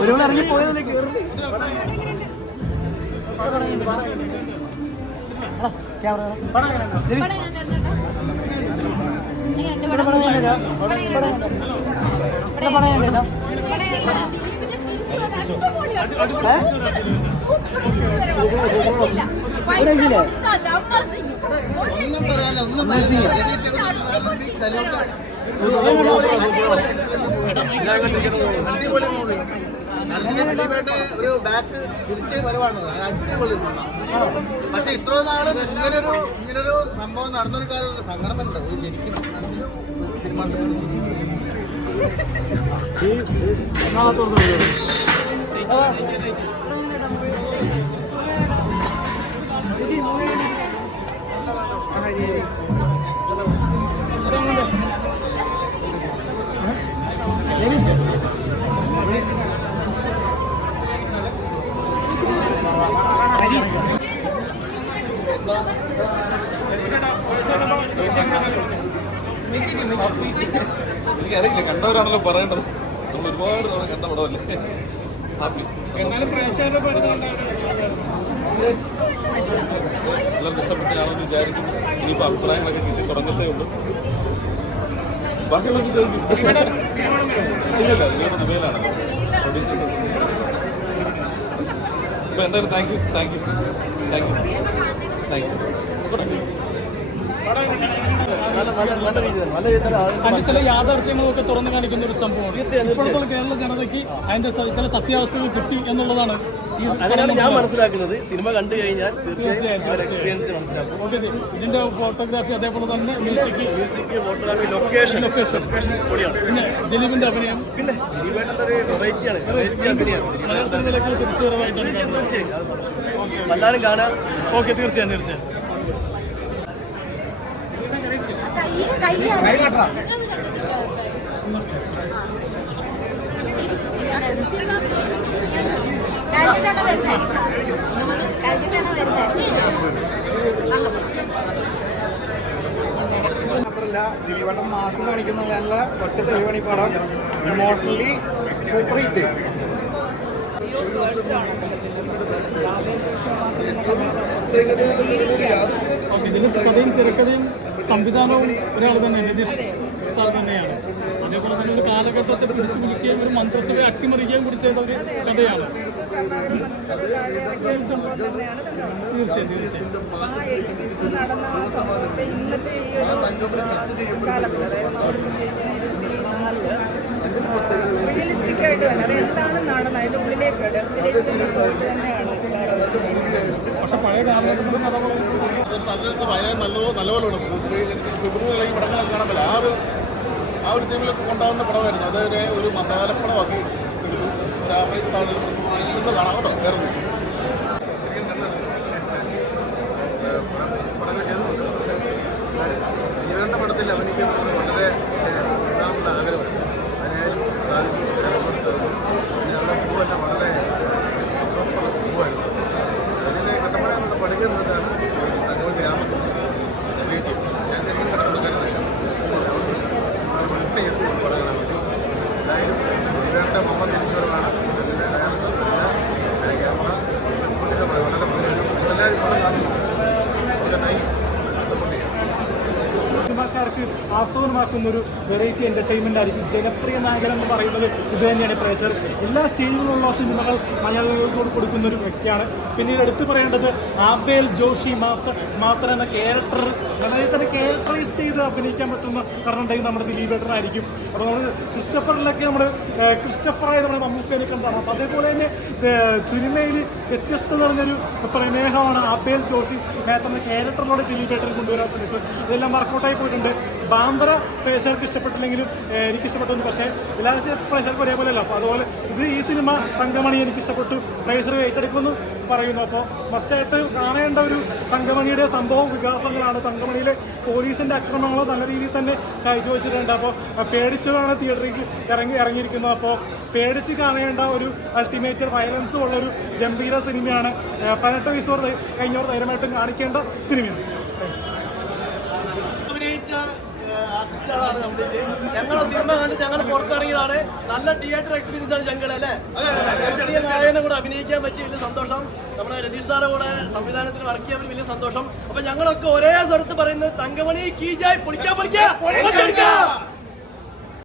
ഒരുവൾ ഇറങ്ങി പോയതല്ലേ കേറി ഒരു ബാക്ക് തിരിച്ച് വരവാണ് അടിപൊളി. പക്ഷെ ഇത്ര നാള് ഇങ്ങനൊരു സംഭവം നടന്നൊരു കാര്യം സങ്കടം ഉണ്ട്. ശരിക്കും സിനിമ എനിക്കറിയില്ല, കണ്ടവരാണല്ലോ പറയേണ്ടത്. നമ്മൾ ഒരുപാട് തവണ കണ്ട പടമല്ലേ. ഹാപ്പി. എല്ലാവർക്കും ഇഷ്ടപ്പെട്ടാണെന്ന് വിചാരിക്കുന്നു. ഇനിയിപ്പോൾ അഭിപ്രായങ്ങളൊക്കെ കിട്ടി തുടങ്ങത്തേ ഉള്ളൂ. ബാക്കിയുള്ളവർക്ക് ചോദിക്കും. ഇല്ലല്ല, നിങ്ങളുടെ നിലയിലാണല്ലോ പ്രൊഡ്യൂസ് ചെയ്യുന്നത്. അപ്പോൾ എന്തായാലും താങ്ക് യു. ചില യാഥാർത്ഥ്യങ്ങളൊക്കെ തുറന്നു കാണിക്കുന്ന ഒരു സംഭവമാണ്. ഇപ്പോഴത്തെ കേരള ജനതയ്ക്ക് അതിന്റെ ചില സത്യാവസ്ഥകൾ കിട്ടി എന്നുള്ളതാണ് അങ്ങനെയാണ് ഞാൻ മനസ്സിലാക്കുന്നത്. സിനിമ കണ്ടു കഴിഞ്ഞാൽ തീർച്ചയായും എക്സ്പീരിയൻസ് മനസ്സിലാക്കും. ഇതിന്റെ ഫോട്ടോഗ്രാഫി, അതേപോലെ തന്നെ മ്യൂസിക്, ഫോട്ടോഗ്രാഫി, ലൊക്കേഷൻ കൂടിയാണ്. പിന്നെ ദിലീപിന്റെ അഭിനയം, പിന്നെ ദിലീപേട്ടൻ്റെ ഒരു വെറൈറ്റിയാണ്, അഭിനയമാണ്. മലയാളത്തിലേക്ക് തിരിച്ചുവരവായിട്ടാണ് എല്ലാവരും കാണാൻ. ഓക്കെ, തീർച്ചയായും. മാത്രല്ല ദിലീപേട്ടൻ മാസം കാണിക്കുന്ന നല്ല ഒറ്റ തെളിവാണ് ഈ പടം. Emotionally super hit. ഇതിന് കഥയും തിരക്കഥയും സംവിധാനവും ഒരാൾ തന്നെ, നിതീഷ് സാർ തന്നെയാണ്. അതേപോലെ തന്നെ ഒരു കാലഘട്ടത്തെ പിടിച്ചു പിടിക്കുകയും ഒരു മന്ത്രിസഭയെ അട്ടിമറിക്കുകയും കൂടി ചെയ്ത ഒരു കഥയാണ്. തീർച്ചയായും. റിയലിസ്റ്റിക് ആയിട്ട് തന്നെ അതെന്താണ് നടന്നത് അതിൻ്റെ ഉള്ളിലേക്ക് തന്നെയാണ്. പക്ഷെ പഴയ കാലഘട്ടത്തിൽ കഥ നല്ലപോലെ ഫെബ്രുവരി പടങ്ങളൊക്കെ കാണാൻ ആ ഒരു ടീമിലൊക്കെ കൊണ്ടാകുന്ന പടമായിരുന്നു. അതൊരു ഒരു മസാലപ്പടമാക്കി എടുത്തു. ഒരു ആവറേജ് താഴെ കാണാം കേട്ടോ. വേറെ ജീവന്റെ പടത്തിൽ അഭിനയിക്കാൻ വളരെ ഒന്നാമത്തെ ആഗ്രഹമാണ്. അതിനായാലും സാധിച്ചു. ഞങ്ങളുടെ പൂവെല്ലാം വളരെ സന്തോഷമുള്ള പൂവായിരുന്നു. അതിൻ്റെ കട്ടപ്പനയുള്ള പഠിക്കുന്നതാണ് തങ്ങൾ ഗ്രാമസഭ വീട്ടിൽ. ഞാൻ ശരിക്കും കടപ്പുറക്കാരനല്ല. വെളുപ്പിനെടുത്ത് പറയാനാണ്. എന്തായാലും ജീവന്റെ മമ്മ തിരിച്ചുവരവാണ്. ക്യാമറ വളരെ എല്ലാവരും പടം കാണുന്നുണ്ട്. സിനിമാക്കാർക്ക് ആസ്വാദനമാക്കുന്ന ഒരു വെറൈറ്റി എന്റർടൈൻമെന്റ് ആയിരിക്കും. ജനപ്രിയ നായകൻ എന്ന് പറയുന്നത് ഇത് തന്നെയാണ് പ്രേക്ഷകർ. എല്ലാ ശൈലിയിലുള്ള സിനിമകൾ മലയാളികളോട് കൊടുക്കുന്ന ഒരു വ്യക്തിയാണ്. പിന്നീട് എടുത്തു പറയേണ്ടത് ആബേൽ ജോഷി മാത്രം എന്ന ക്യാരക്ടർ നന്നായി തന്നെ ക്യാരക്ടറൈസ് ചെയ്ത് അഭിനയിക്കാൻ പറ്റുന്ന പറഞ്ഞിട്ടുണ്ടെങ്കിൽ നമ്മുടെ ദിലീപേട്ടനായിരിക്കും. അപ്പോൾ നമ്മൾ ക്രിസ്റ്റഫറിലൊക്കെ ക്രിസ്റ്റഫറായി നമ്മുടെ മമ്മൂക്കനെ കണ്ടാണ്. അപ്പോൾ അതേപോലെ തന്നെ സിനിമയിൽ വ്യത്യസ്തത നിറഞ്ഞൊരു പ്രമേഹമാണ് ആബേൽ ജോഷി എന്ന ക്യാരക്ടറിലൂടെ ദിലീപേട്ടൻ കൊണ്ടുവരാൻ ശ്രമിച്ചത്. ഇതെല്ലാം വർക്കൗട്ടായി പോയിട്ടുണ്ട്. കാന്തര പ്രേക്ഷകർക്ക് ഇഷ്ടപ്പെട്ടില്ലെങ്കിലും എനിക്ക് ഇഷ്ടപ്പെട്ടു. പക്ഷേ എല്ലാ പ്രേക്ഷകർക്കും ഒരേപോലെ അല്ല. അപ്പോൾ അതുപോലെ ഈ സിനിമ തങ്കമണി എനിക്ക് ഇഷ്ടപ്പെട്ടു, പ്രേക്ഷകർ ഏറ്റെടുക്കുമെന്ന് പറയുന്നു. അപ്പോൾ മസ്റ്റായിട്ട് കാണേണ്ട ഒരു തങ്കമണിയുടെ സംഭവ വികാസങ്ങളാണ്. തങ്കമണിയിലെ പോലീസിൻ്റെ അക്രമങ്ങൾ നല്ല രീതിയിൽ തന്നെ കാഴ്ചവെച്ചിട്ടുണ്ട്. അപ്പോൾ പേടിച്ചാണ് തിയേറ്ററിലേക്ക് ഇറങ്ങിയിരിക്കുന്നത്. അപ്പോൾ പേടിച്ച് കാണേണ്ട ഒരു അൾട്ടിമേറ്റ് വയലൻസും ഉള്ളൊരു ഗംഭീര സിനിമയാണ്. 18 വയസ്സ് കഴിഞ്ഞവർ ധൈര്യമായിട്ടും കാണിക്കേണ്ട സിനിമയാണ്. അഭിനയിച്ച ആർട്ടിസ്റ്റുകളാണ് കംപ്ലീറ്റ്. ഞങ്ങളെ സിനിമ കണ്ട് ഞങ്ങൾ പുറത്തിറങ്ങിയതാണ്. നല്ല തിയേറ്റർ എക്സ്പീരിയൻസ് ആണ് ഞങ്ങൾ അല്ലേ. നായകനെ കൂടെ അഭിനയിക്കാൻ പറ്റിയ വലിയ സന്തോഷം. നമ്മുടെ രതീഷ് സാറെ കൂടെ സംവിധാനത്തിന് വർക്ക് ചെയ്യാൻ പറ്റി വലിയ സന്തോഷം. അപ്പൊ ഞങ്ങളൊക്കെ ഒരേ സ്വരത്ത് പറയുന്നത് തങ്കമണി കീജായ് പൊളിക്കാ